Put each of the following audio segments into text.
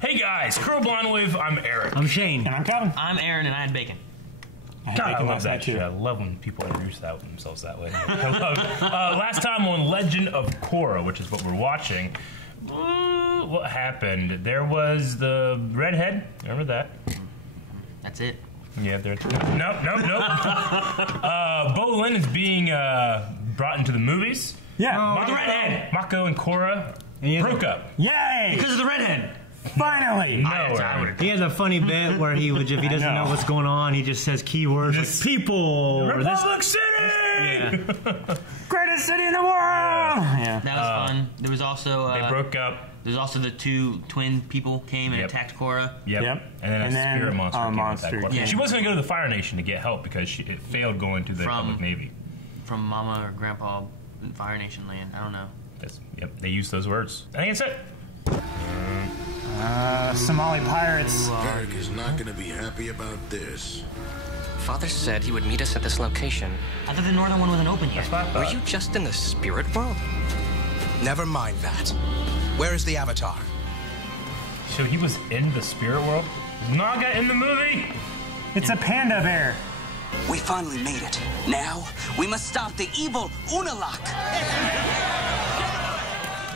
Hey guys, Crow Blonde Wave, I'm Eric. I'm Shane. And I'm Calvin. I'm Aaron, and I had bacon. God, I love that shit. I love when people introduce themselves that way. I love it. Last time on Legend of Korra, which is what we're watching, what happened? There was the redhead. Remember that? That's it. Yeah, there's... Nope. Bolin is being brought into the movies. Yeah. The redhead. Mako and Korra broke up. Yay! Because of the redhead. Finally! He has a funny bit where he would, if he doesn't know what's going on, he just says keywords like people. Republic City! Yeah. Greatest city in the world! Yeah. That was fun. There was also... they broke up. There's also the two twin people came and attacked Korra. Yep. And then a spirit monster came and attacked Korra. Yeah. She wasn't going to go to the Fire Nation to get help because it failed going to the Republic Navy. From Mama or Grandpa in Fire Nation land. I don't know. Yep, they used those words. I think that's it. Somali pirates. Varrick is not going to be happy about this. Father said he would meet us at this location. I thought the northern one wasn't open yet. Were you just in the spirit world? Never mind that. Where is the Avatar? So he was in the spirit world? Was Naga in the movie? It's a panda bear. We finally made it. Now, we must stop the evil Unalak.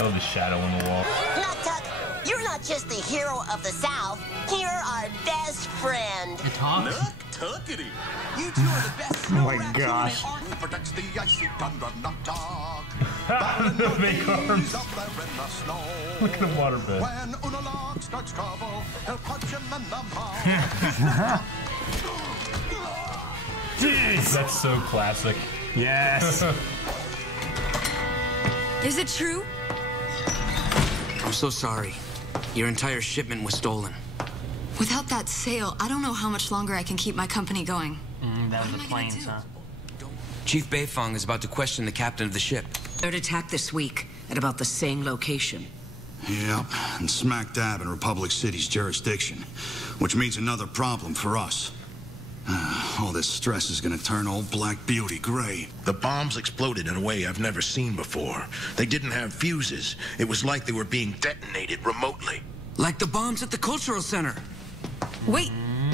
Oh, the shadow on the wall. Nuktuk, you're not just the hero of the South. You're our best friend. It talks. Nuktuckity. You two are the best Oh my gosh. Who protects the icy tundra, Nuktuk? The big arms. Look at the waterbed. When Unalak starts trouble, he'll punch him in the mouth. Jeez. That's so classic. Yes. Is it true? I'm so sorry. Your entire shipment was stolen. Without that sale, I don't know how much longer I can keep my company going. That was the planes, huh? Chief Beifong is about to question the captain of the ship. Third attack this week at about the same location. Yep, and smack dab in Republic City's jurisdiction, which means another problem for us. All this stress is gonna turn old Black Beauty gray. The bombs exploded in a way I've never seen before. They didn't have fuses. It was like they were being detonated remotely. Like the bombs at the cultural center. Wait,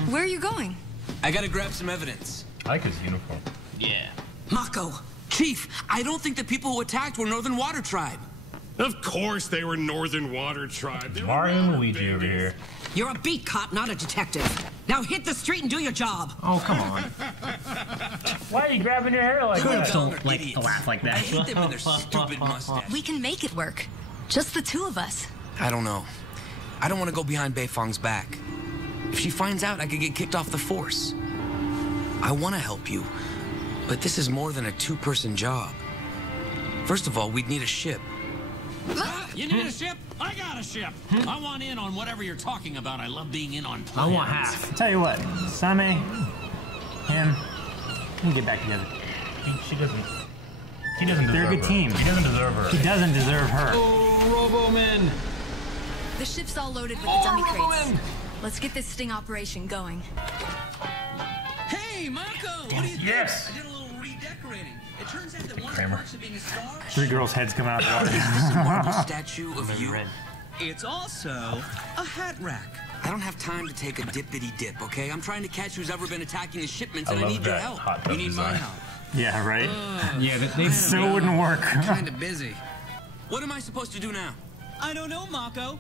where are you going? I gotta grab some evidence. I like his uniform. Yeah. Mako! Chief, I don't think the people who attacked were Northern Water Tribe. Of course they were Northern Water Tribe. Mario and Luigi over here. You're a beat cop, not a detective. Now hit the street and do your job. Oh, come on. Why are you grabbing your hair like that? Don't laugh like I that. hate them and their stupid mustache. We can make it work. Just the two of us. I don't know. I don't want to go behind Beifong's back. If she finds out, I could get kicked off the force. I want to help you, but this is more than a two-person job. First of all, we'd need a ship. You need a ship? I got a ship. I want in on whatever you're talking about. I love being in on plans. I want half. Tell you what, Same, him, we can get back together. He doesn't deserve her. They're a good team. He doesn't deserve her. He doesn't deserve her. Oh, Robo-Men. The ship's all loaded with the dummy crates. Let's get this sting operation going. Hey, Mako! What do you think? Yes. I did a little redecorating. It turns out that one Kramer. part of being a star. Three girls' heads coming out of the water. Is this a marble statue of you? It's also a hat rack. I don't have time to take a dippity dip, okay? I'm trying to catch who's ever been attacking the shipments, I and I love need your that help. hot tub You need my design. help. Yeah, right? Yeah, they So wouldn't work. Kind of busy. What am I supposed to do now? I don't know, Mako.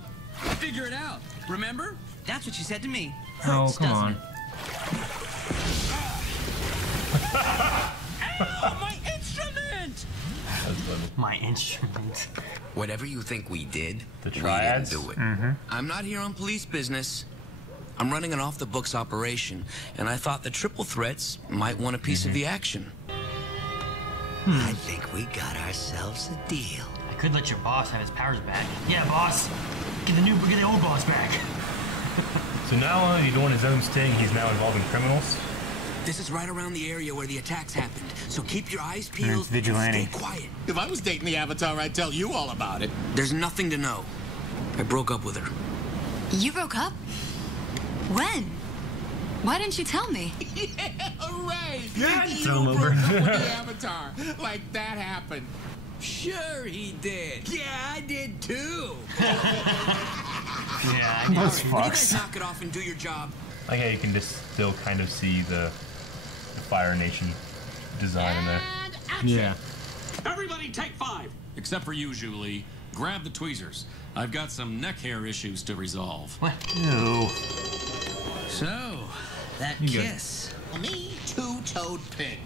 Figure it out. Remember? That's what you said to me. Oh, come on. Ow, my instrument! My instrument. Whatever you think we did, The we triads? didn't do it. I'm not here on police business. I'm running an off-the-books operation, and I thought the triple threats might want a piece of the action. I think we got ourselves a deal. I could let your boss have his powers back. Yeah, boss. Get the old boss back. So now only he's doing his own sting, he's now involving criminals. This is right around the area where the attacks happened, so keep your eyes peeled and vigilante. stay quiet. If I was dating the Avatar, I'd tell you all about it. There's nothing to know. I broke up with her. You broke up? When? Why didn't you tell me? Yeah, hooray! Throw him over. With the Avatar. Like that happened. Sure he did. Yeah, I did too. Yeah, those Will you guys fucks. knock it off and do your job? Like how you can just still kind of see the Fire Nation design in there. Yeah. Everybody take 5. Except for you, Julie. Grab the tweezers. I've got some neck hair issues to resolve. What? Ew. So, that kiss. Me, two-toed pig.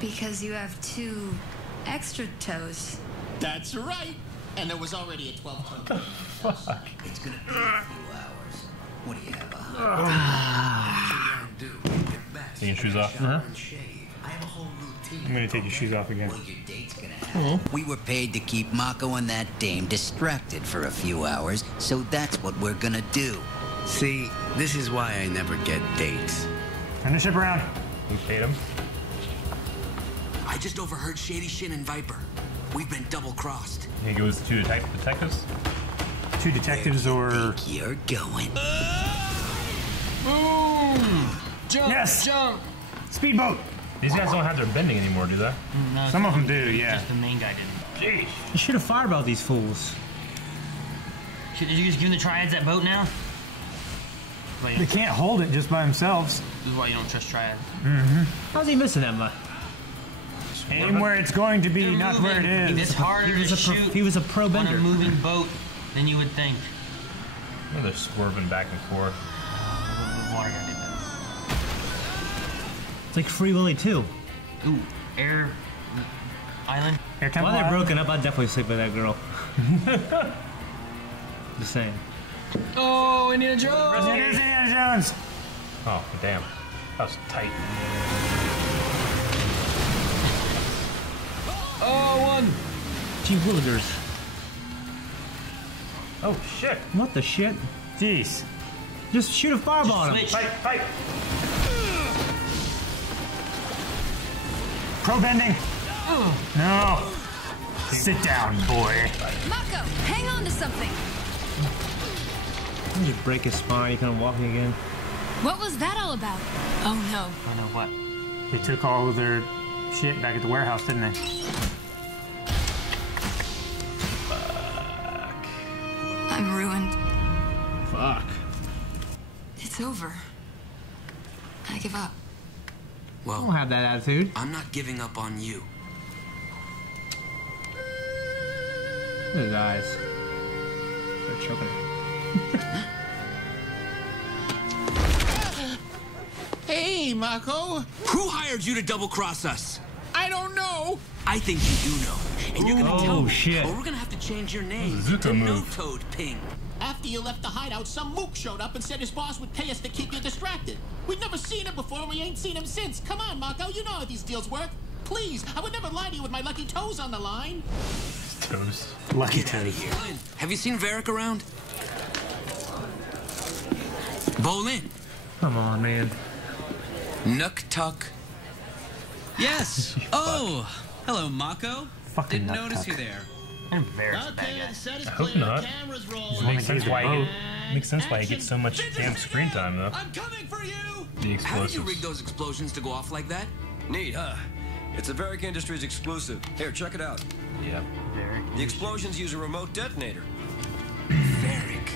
Because you have 2 extra toes. That's right. And there was already a 12-toed. Fuck. It's gonna be a few hours. What do you have? Take your shoes off. I have a whole routine. I'm gonna take your shoes off again. Well, your date's gonna happen. We were paid to keep Mako and that dame distracted for a few hours, so that's what we're gonna do. See, this is why I never get dates. Turn the ship around. We paid him. I just overheard Shady Shin and Viper. We've been double-crossed. You think it was 2 detectives? 2 detectives or... You're going. Boom! Jump! Yes! Jump! Speedboat! These guys don't have their bending anymore, do they? No, Some of them do, yeah. Just the main guy didn't. Jeez. You should have fired about these fools. Did you just give the triads that boat now? They can't hold it just by themselves. This is why you don't trust triads. Mm-hmm. How's he missing that much? Aim where it's going to be, not where it is. It's harder to shoot. He was a pro on bender. a moving boat than you would think. Oh, they're swerving back and forth. The water guy did that. It's like Free Willy 2. Ooh, Air Island. While they're broken up, I'd definitely sleep with that girl. Just saying. Oh, Indiana Jones! Indiana Jones! Oh, damn. That was tight. Oh, 1! Gee willikers. Oh, shit. What the shit? Jeez. Just shoot a fireball on him. Fight! Pro bending. No. Sit down, boy. Mako, hang on to something. You just break his spine, you can't walk again. What was that all about? Oh no. I know what. They took all of their shit back at the warehouse, didn't they? Fuck. I'm ruined. Fuck. It's over. I give up. Well, Don't have that attitude. I'm not giving up on you. Look at his eyes. They're choking him. Hey, Mako. Who hired you to double-cross us? I don't know. I think you do know. And you're gonna tell Oh, me. shit. Or we're gonna have to change your name Zuka to move. No-Toed Ping. After you left the hideout, some mook showed up and said his boss would pay us to keep you distracted. We've never seen him before, and we ain't seen him since. Come on, Mako, you know how these deals work. Please, I would never lie to you with my lucky toes on the line. Toes. Lucky Get out of toes. here. Have you seen Varrick around? Bolin. Come on, man. Nook Tuck. Yes. Oh, hello, Mako. Fucking Didn't nut notice tuck. you there. I'm embarrassed, Okay, bad guy. set is I hope clear. not. Cameras He's rolling. the one Makes that sense gave why the he boat. makes sense why he gets so much damn screen time though. I'm coming for you! The How did you rig explosives. those explosions to go off like that? Neat, huh? It's a Varrick Industries exclusive. Here, check it out. Yeah. The explosions use a remote detonator. Varrick.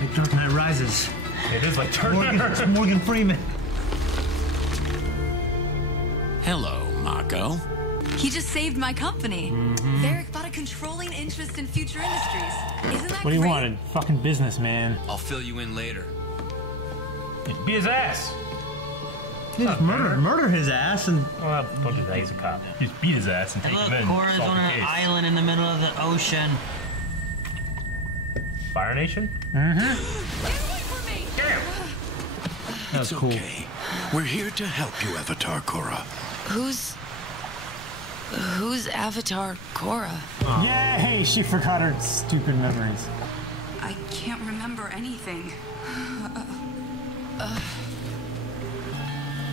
Like Dark Knight Rises. It is like It's Morgan Freeman. Hello, Mako. He just saved my company. Varrick bought a controlling interest in future industries. Isn't that What do you great? want? A fucking businessman. I'll fill you in later. Beat his ass. Just murder his ass and... Well, don't do that. He's a cop. Just beat his ass and And take look, him in. Korra's Solve on the an case. island in the middle of the ocean. Fire Nation? That was cool. Okay. We're here to help you, Avatar Korra. Who's Avatar Korra? Yay! She forgot her stupid memories. I can't remember anything.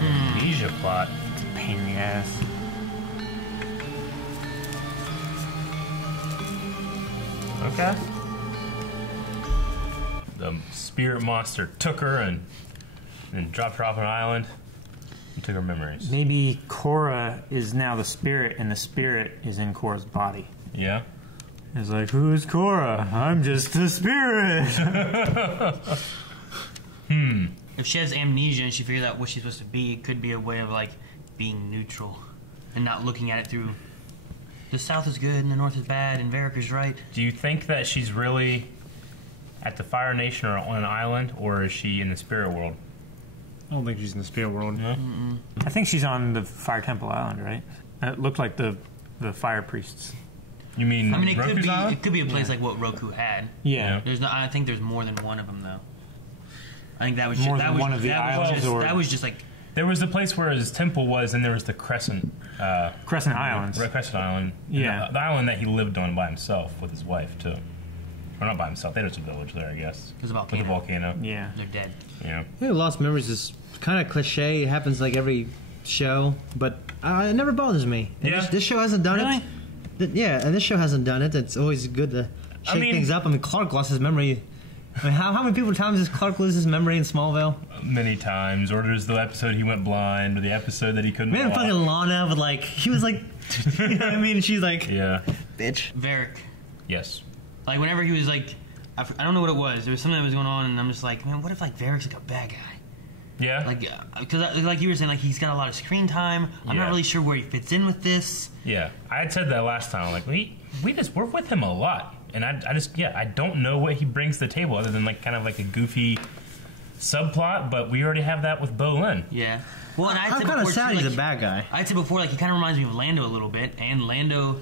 Amnesia plot. Pain in the ass. Okay. The spirit monster took her and dropped her off on an island and took her memories. Maybe Korra is now the spirit, and the spirit is in Korra's body. Yeah? It's like, who's Korra? I'm just a spirit. If she has amnesia and she figures out what she's supposed to be, it could be a way of like being neutral and not looking at it through the South is good and the North is bad and Varrick is right. Do you think that she's really at the Fire Nation or on an island, or is she in the spirit world? I don't think she's in the spirit world. No? I think she's on the Fire Temple Island, right? It looked like the fire priests. You mean? I mean, it Roku's island? could be a place like what Roku had. Yeah. There's no. I think there's more than one of them though. I think that was More just, than one of the islands, or that was just like there was the place where his temple was, and there was the Crescent Islands. Crescent Island. Yeah. The island that he lived on by himself with his wife too. Or not by himself. They had a village there, I guess. There's a volcano. With a volcano. Yeah. They're dead. Yeah. Yeah, Lost Memories is kind of cliche. It happens like every show, but it never bothers me. And Yeah. this show hasn't done it. Yeah, and this show hasn't done it. It's always good to shake things up. I mean, Clark lost his memory. I mean, how many times does Clark lose his memory in Smallville? Many times. Or there's the episode he went blind, or the episode that he couldn't Man, walk. fucking Lana would like, she was like, you know what I mean? She's like, yeah. Bitch. Varrick. Yes. Like whenever he was like, I don't know what it was. There was something that was going on, and I'm just like, man, what if like Varrick's like a bad guy? Yeah. Like, because like you were saying, like he's got a lot of screen time. I'm not really sure where he fits in with this. Yeah. I had said that last time. Like we're with him a lot. And I don't know what he brings to the table other than like kind of like a goofy subplot, but we already have that with Bolin. Yeah. Well, and I'm kind of sad he's a bad guy. I said before, like he kind of reminds me of Lando a little bit, and Lando,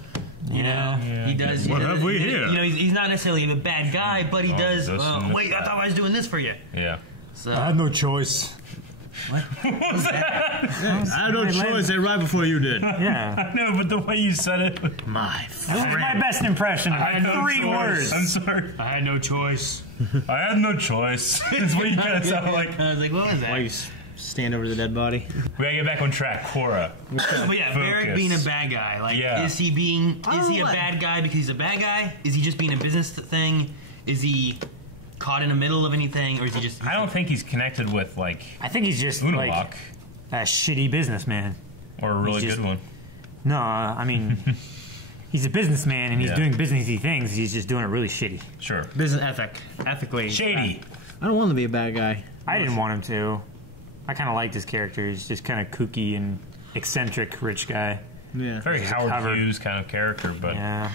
you know, he does. What have we here? You know, he's not necessarily a bad guy, but he does. Wait, I thought I was doing this for you. Yeah. So I had no choice. What was that? I had no choice. They right before you did. Yeah. I know, but the way you said it. My That was my best impression. I had three words. I'm sorry. I had no choice. I had no choice. That's what you kind of sound like. I was like, what was that? Why you stand over the dead body? We gotta get back on track. Korra. But yeah, Varrick being a bad guy. Like, is he a bad guy because he's a bad guy? Is he just being a business thing? Is he caught in the middle of anything, or is he just? I don't think he's connected with like. I think he's just like a shitty businessman, or a really good one. No, I mean, he's a businessman and he's doing businessy things. He's just doing it really shitty. Sure. Business ethically shady. I don't want him to be a bad guy. I didn't want him to. I kind of liked his character. He's just kind of kooky and eccentric rich guy. Yeah. Very Howard Hughes kind of character, but yeah.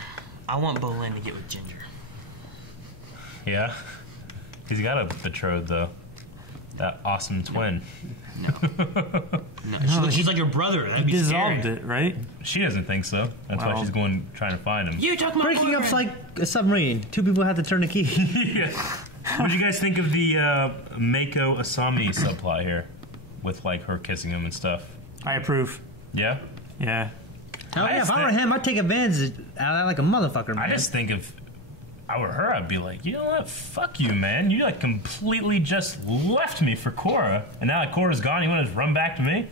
I want Bolin to get with Ginger. Yeah. He's got a betrothed though. That awesome twin. No, she's like your brother. That'd be dissolved scary. it, right? She doesn't think so. That's why she's going trying to find him. You talk about Breaking up's like a submarine. Two people have to turn the key. Yeah. What do you guys think of the Mako Asami subplot here, with like her kissing him and stuff? I approve. Yeah. Yeah. Hell yeah, if I were him, I'd take advantage of that like a motherfucker, man. I just think if I were her, I'd be like, you know what? Fuck you, man. You like completely just left me for Korra, and now that Korra's gone, you want to just run back to me?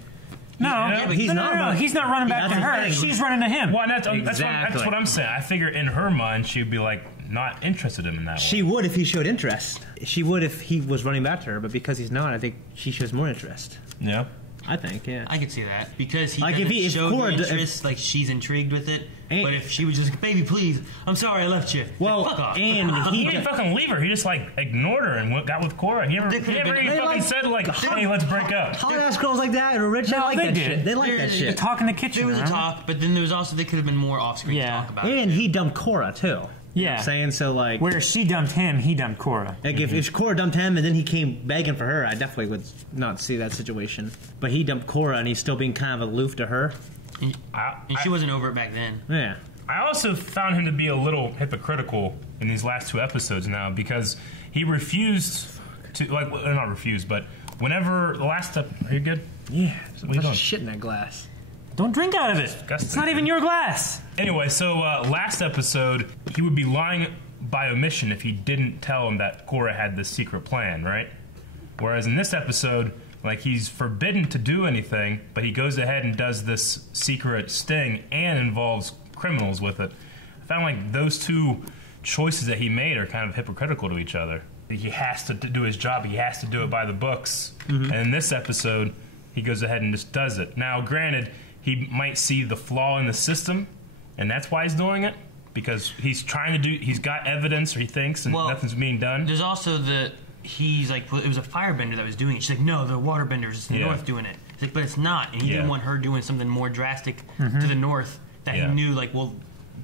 No, You know? he's not. He's not running back to her. She's running to him. Well, that's what I'm saying. I figure in her mind, she'd be like not interested in him in that way. She would if he showed interest. She would if he was running back to her, but because he's not, I think she shows more interest. Yeah. I think, yeah. I could see that because he Like, doesn't if show Korra the interest, like she's intrigued with it. But if she was just, baby, please, I'm sorry I left you. Well, fuck off. and he didn't fucking leave her. He just like ignored her and got with Korra. He never even fucking said like, hey, let's break up. Hot ass girls like that or rich, they like that shit. They like that shit. Talk in the kitchen. There was a talk, but then there was also, there could have been more off-screen talk about it. And he dumped Korra too. You know what I'm saying? So like, where she dumped him, he dumped Korra. Like if Korra dumped him and then he came begging for her, I definitely would not see that situation. But he dumped Korra and he's still being kind of aloof to her. And she wasn't over it back then. Yeah. I also found him to be a little hypocritical in these last two episodes now because he refused to, like, not refused, but whenever the last step, are you good? Yeah. What are you doing? Shit in that glass. Don't drink out of it. It's not even your glass. Anyway, so last episode, he would be lying by omission if he didn't tell him that Korra had this secret plan, right? Whereas in this episode, like, he's forbidden to do anything, but he goes ahead and does this secret sting and involves criminals with it. I found like those two choices that he made are kind of hypocritical to each other. He has to do his job. He has to do it by the books. And in this episode, he goes ahead and just does it. Now, granted, he might see the flaw in the system, and that's why he's doing it, because he's trying to do. He's got evidence, or he thinks, and nothing's being done. There's also he's like, well, it was a firebender that was doing it. She's like, no, the waterbenders, it's the north doing it. He's like, but it's not, and he didn't want her doing something more drastic to the north that he knew, like, well,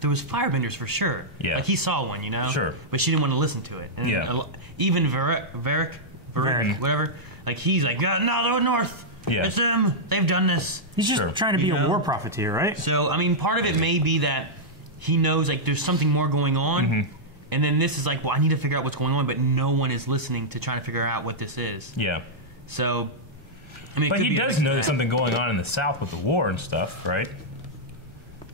there was firebenders for sure. Yeah. Like, he saw one, you know? Sure. But she didn't want to listen to it. And even Varrick, whatever, like, he's like, no, they're north. Yeah. It's them. They've done this. He's just trying to be a war profiteer, right? So, I mean, part of it may be that he knows, like, there's something more going on, and then this is like, well, I need to figure out what's going on, but no one is listening to trying to figure out what this is. Yeah. So, I mean, but he does know there's something going on in the South with the war and stuff, right?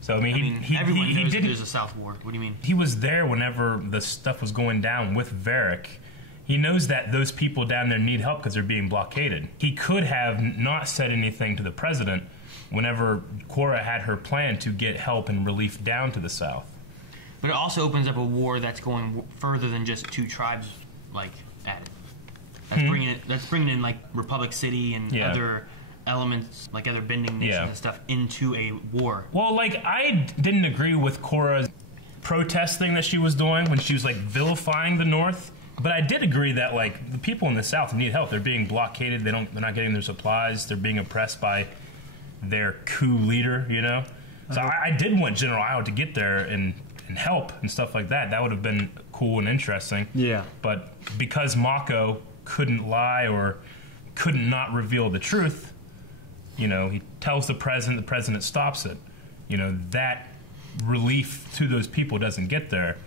So, I mean, everyone knows there's a South war. What do you mean? He was there whenever the stuff was going down with Varrick. He knows that those people down there need help because they're being blockaded. He could have not said anything to the president whenever Korra had her plan to get help and relief down to the South. But it also opens up a war that's going further than just two tribes, like, at it. That's bringing in like Republic City and other elements, like other bending nations and stuff, into a war. Well, like, I didn't agree with Korra's protest thing that she was doing when she was like vilifying the North, but I did agree that like the people in the South need help. They're being blockaded. They're not getting their supplies. They're being oppressed by their coup leader. You know, so I did want General Io to get there and help and stuff like that. That would have been cool and interesting. Yeah, but because Mako couldn't lie or couldn't not reveal the truth, you know, he tells the president stops it. You know, that relief to those people doesn't get there.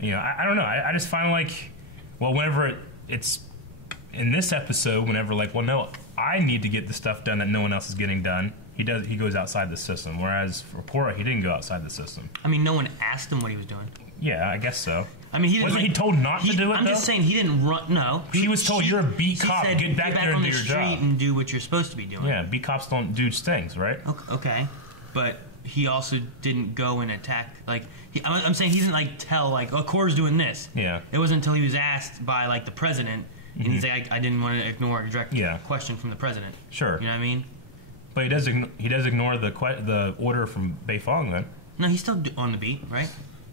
You know, I don't know. I just find like, well, whenever it's in this episode, whenever like, well, no, I need to get the stuff done that no one else is getting done. He goes outside the system. Whereas for Korra, he didn't go outside the system. I mean, no one asked him what he was doing. Yeah, I guess so. I mean, wasn't he told not to do it? I'm just saying he didn't run. No, he was told you're a beat cop. Said, get back there and do your job. And do what you're supposed to be doing. Yeah, beat cops don't do things, right? Okay, but he also didn't go and attack. Like, I'm saying he didn't like tell like, oh, Korra's doing this. Yeah. It wasn't until he was asked by like the president, and he's like, I didn't want to ignore a direct question from the president. Sure. You know what I mean? But he does ignore the order from Beifong then. No, he's still on the beat, right?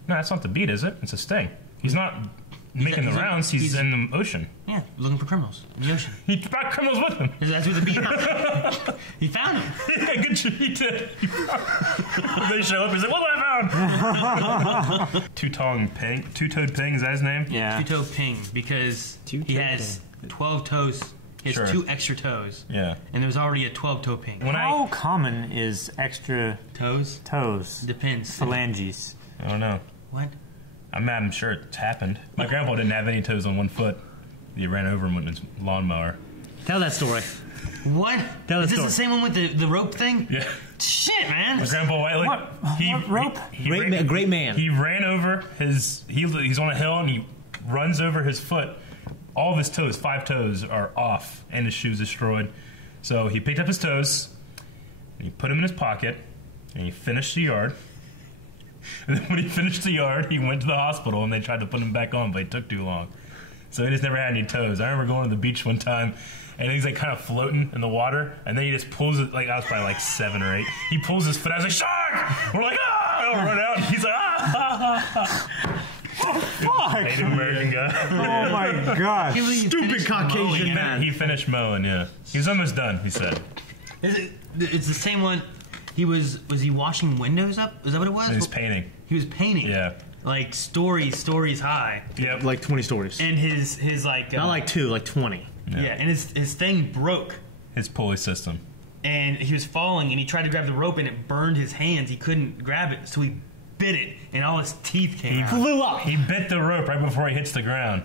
No, that's not the beat, is it? It's a sting. He's not making the rounds. He's in the ocean. Yeah, looking for criminals in the ocean. He brought criminals with him. That's what the beat is. He found them. Yeah, good job. He did. They show up. He's like, "What have I found?" Two-toed Ping. Is that his name? Yeah. Two-toed Ping because he has 12 toes. He has 2 extra toes. Yeah. And there's already a 12-toe Ping. How common is extra toes? Depends. Phalanges. I don't know. What? I'm sure it's happened. My grandpa didn't have any toes on one foot. He ran over him with his lawnmower. Tell that story. What? Tell Is the this the same one with the rope thing? Yeah. Shit, man. My grandpa Whiteley. What rope? Great man. He ran over he's on a hill and he runs over his foot. All of his toes, 5 toes, are off and his shoes destroyed. So he picked up his toes and he put them in his pocket and he finished the yard. And then when he finished the yard, he went to the hospital and they tried to put him back on, but it took too long. So he just never had any toes. I remember going to the beach one time and he's like kind of floating in the water and then he just pulls it, like I was probably like 7 or 8. He pulls his foot out. I was like, shark! We're like, ah! And I'll run out and he's like, ah! Oh, fuck! Native American guy. Oh my gosh. Stupid Caucasian man. He finished mowing, yeah. He was almost done, he said. It's the same one. Was he washing windows up? Is that what it was? He was painting. He was painting. Yeah. Like stories high. Yep. Like 20 stories. And his like not like 2, like 20. Yeah, and his thing broke. His pulley system. And he was falling and he tried to grab the rope and it burned his hands. He couldn't grab it, so he bit it and all his teeth came out. Flew up. He bit the rope right before he hits the ground.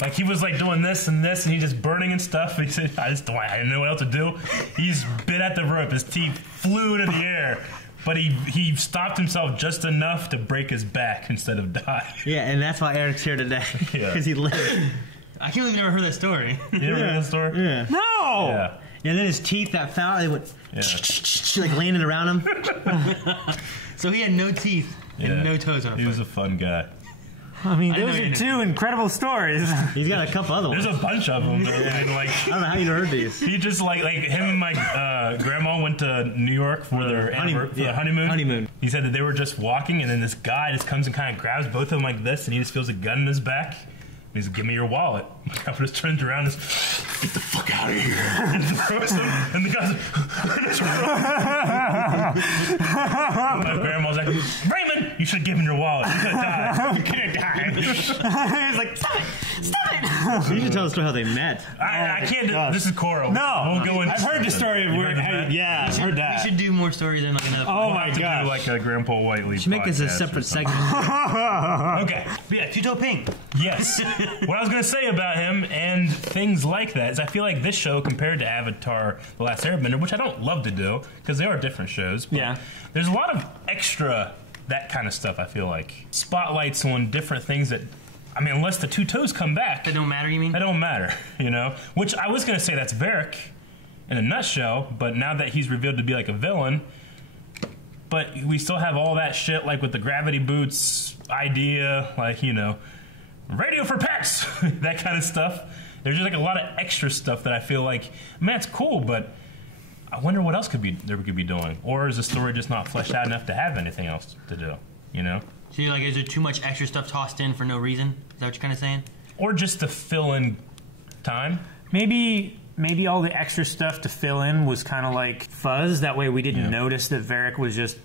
Like he was like doing this and this and he just burning and stuff. He said, I didn't know what else to do. He just bit at the rope. His teeth flew into the air. But he stopped himself just enough to break his back instead of die. Yeah, and that's why Eric's here today. Because he lived. I can't believe you never heard that story. You ever heard that story? Yeah. No! Yeah. And then his teeth that fell, they went like landing around him. So he had no teeth and no toes on him. He was a fun guy. I mean, those are two incredible stories. He's got a couple other ones. There's a bunch of them. And like, I don't know how you heard these. He just like him and my grandma went to New York for their honeymoon. He said that they were just walking, and then this guy just comes and kind of grabs both of them like this, and he just feels a gun in his back. He's like, give me your wallet. My grandpa just turns around and says, get the fuck out of here. And throws him. And the guy's like, my grandma's like, Raymond, you should have given your wallet. You could have died. You could have died. He's like, stop it. Stop it. You should tell the story how they met. I can't do this. Is Korra. No. We'll go into I've heard the story of where, yeah, I've heard that. We should do more stories than like another. Oh my god. Like a Grandpa Whiteley. Should make this a separate segment. Okay. But yeah, Tuto Ping. Yes. What I was going to say about him and things like that is I feel like this show compared to Avatar The Last Airbender, which I don't love to do because they are different shows, but there's a lot of extra that kind of stuff. I feel like spotlights on different things that, I mean, unless the two toes come back, that don't matter. You mean? That don't matter, you know. Which I was going to say that's Varrick in a nutshell, but now that he's revealed to be like a villain, but we still have all that shit like with the gravity boots idea, like, you know, radio for pets, that kind of stuff. There's just like a lot of extra stuff that I feel like, man, it's cool, but I wonder what else we could be doing, or is the story just not fleshed out enough to have anything else to do? You know? So you're like, is there too much extra stuff tossed in for no reason? Is that what you're kind of saying? Or just to fill in time? Maybe all the extra stuff to fill in was kind of like fuzz. That way we didn't notice that Varrick was just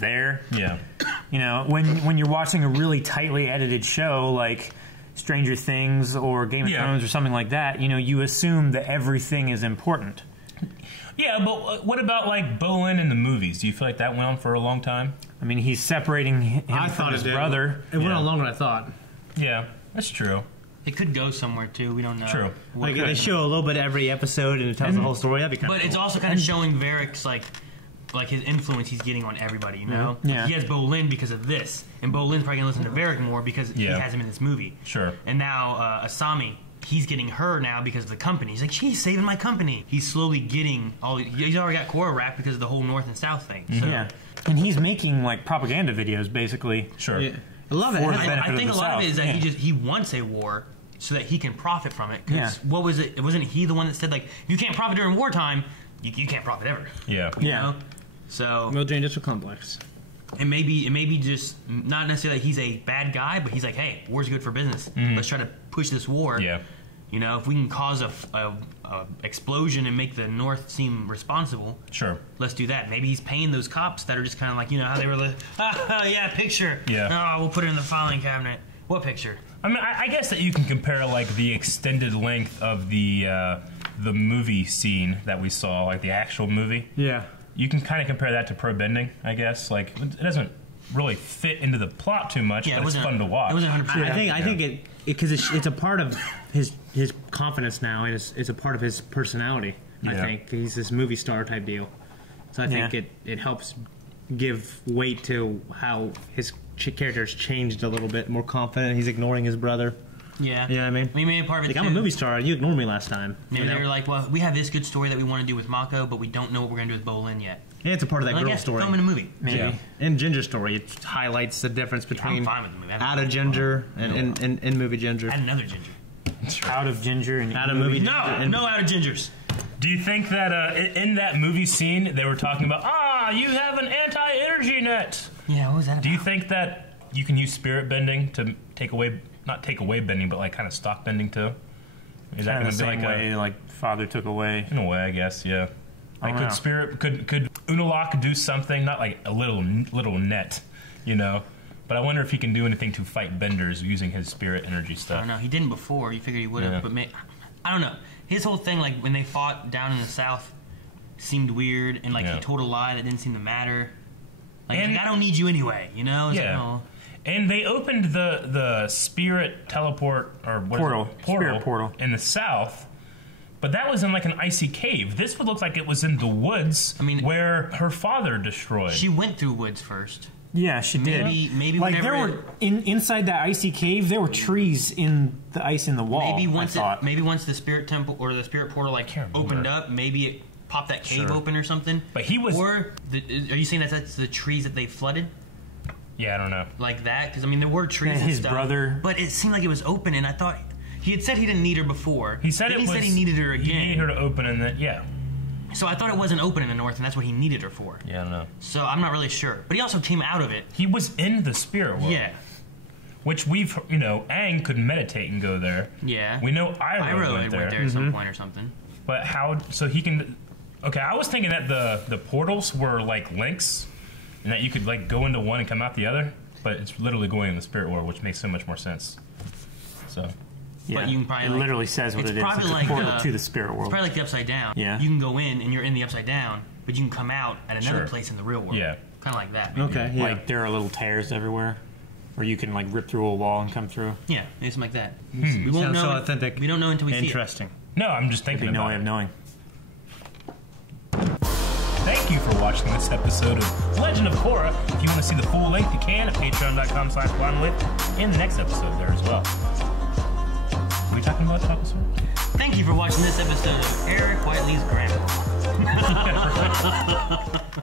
there. Yeah. You know, when you're watching a really tightly edited show like Stranger Things or Game of Thrones or something like that, you know, you assume that everything is important. Yeah, but what about like Bolin in the movies? Do you feel like that went on for a long time? I mean, he's separating him from his brother. It went on longer than I thought. Yeah, that's true. It could go somewhere too. We don't know. True. Like they show a little bit every episode and it tells the whole story. That'd be kind of cool. It's also kind of showing Varrick's like his influence he's getting on everybody. You know, yeah. He has Bolin because of this, and Bolin's probably gonna listen to Varrick more because he has him in this movie. Sure. And now Asami, he's getting her now because of the company. He's like, she's saving my company. He's slowly getting all. He's already got Korra wrapped because of the whole North and South thing. So. Yeah. And he's making like propaganda videos, basically. Sure. Yeah. I love it. I think a lot of it is that he wants a war so that he can profit from it. Because what was it? Wasn't he the one that said like, you can't profit during wartime, you can't profit ever. Yeah. You know? So military industrial complex. It may be just not necessarily that he's a bad guy, but he's like, hey, war's good for business. Let's try to push this war. Yeah. You know, if we can cause a explosion and make the North seem responsible, sure, let's do that. Maybe he's paying those cops that are just kind of like, you know, how they were like, yeah, picture. Yeah. Oh, we'll put it in the filing cabinet. What picture? I mean, I guess that you can compare like the extended length of the movie scene that we saw, like the actual movie. Yeah. You can kind of compare that to Pro Bending, I guess. Like, it doesn't really fit into the plot too much, but it's fun to watch. It wasn't 100%. I think it because it's a part of his confidence now, and it's a part of his personality. I think he's this movie star type deal, so I think it helps give weight to how his character's changed a little bit, more confident. He's ignoring his brother. Yeah. You know what I mean? Maybe part of it like, I'm a movie star. You ignored me last time. Maybe they were like, well, we have this good story that we want to do with Mako, but we don't know what we're going to do with Bolin yet. Yeah, it's a part of that girl story. Film in a movie. Maybe. Yeah. In Ginger's story, it highlights the difference between I'm fine with the movie. out of Ginger and in movie Ginger. Add another Ginger. Out of Ginger and out of movie No, Ginger. no out of Gingers. Do you think that in that movie scene they were talking about, you have an anti-energy net? Yeah, what was that about? Do you think that you can use spirit bending to not take away bending, but like kind of stop bending too? Is that going to be like way like Father took away? In a way, I guess, yeah. Like, could Unalak do something? Not like a little net, you know. But I wonder if he can do anything to fight benders using his spirit energy stuff. I don't know. He didn't before. You figured he would have, but I don't know. His whole thing, like when they fought down in the South, seemed weird, and like he told a lie that didn't seem to matter. Like, I don't need you anyway, you know? It's like, oh. And they opened the spirit teleport or spirit portal in the South. But that was in like an icy cave. This would look like it was in the woods. I mean, where her father destroyed. She went through woods first. Yeah, she did. Maybe like there were inside that icy cave, there were trees in the ice in the wall. Maybe once the spirit temple or the spirit portal like opened up, maybe it popped that cave open or something. But he was. Or are you saying that's the trees that they flooded? Yeah, I don't know. Like that, because I mean there were trees and his stuff. brother. But it seemed like it was open, and I thought he had said he didn't need her before. He said he said he needed her again. He needed her to open, and then So I thought it wasn't open in the north, and that's what he needed her for. Yeah, I don't know. So I'm not really sure. But he also came out of it. He was in the spirit world. Yeah. Which we've, Aang could meditate and go there. Yeah. We know Iroh went there at some point or something. But how? So he can. Okay, I was thinking that the portals were like links, and that you could like go into one and come out the other. But it's literally going in the spirit world, which makes so much more sense. So. Yeah, but you can probably it literally says what it is. It's a portal to the spirit world. It's probably like the Upside Down. Yeah. You can go in and you're in the Upside Down, but you can come out at another place in the real world. Yeah. Kind of like that. Maybe. Okay. Yeah. Like there are little tears everywhere, or you can like rip through a wall and come through. Yeah, maybe something like that. We won't know. So authentic. We don't know until we see it. Interesting. No, I'm just thinking no about way it. of knowing. Thank you for watching this episode of Legend of Korra. If you want to see the full length, you can at patreon.com/blindwith in the next episode there as well. Are we talking about Chocolate Sword? Thank you for watching this episode of Eric Whiteley's Grandpa.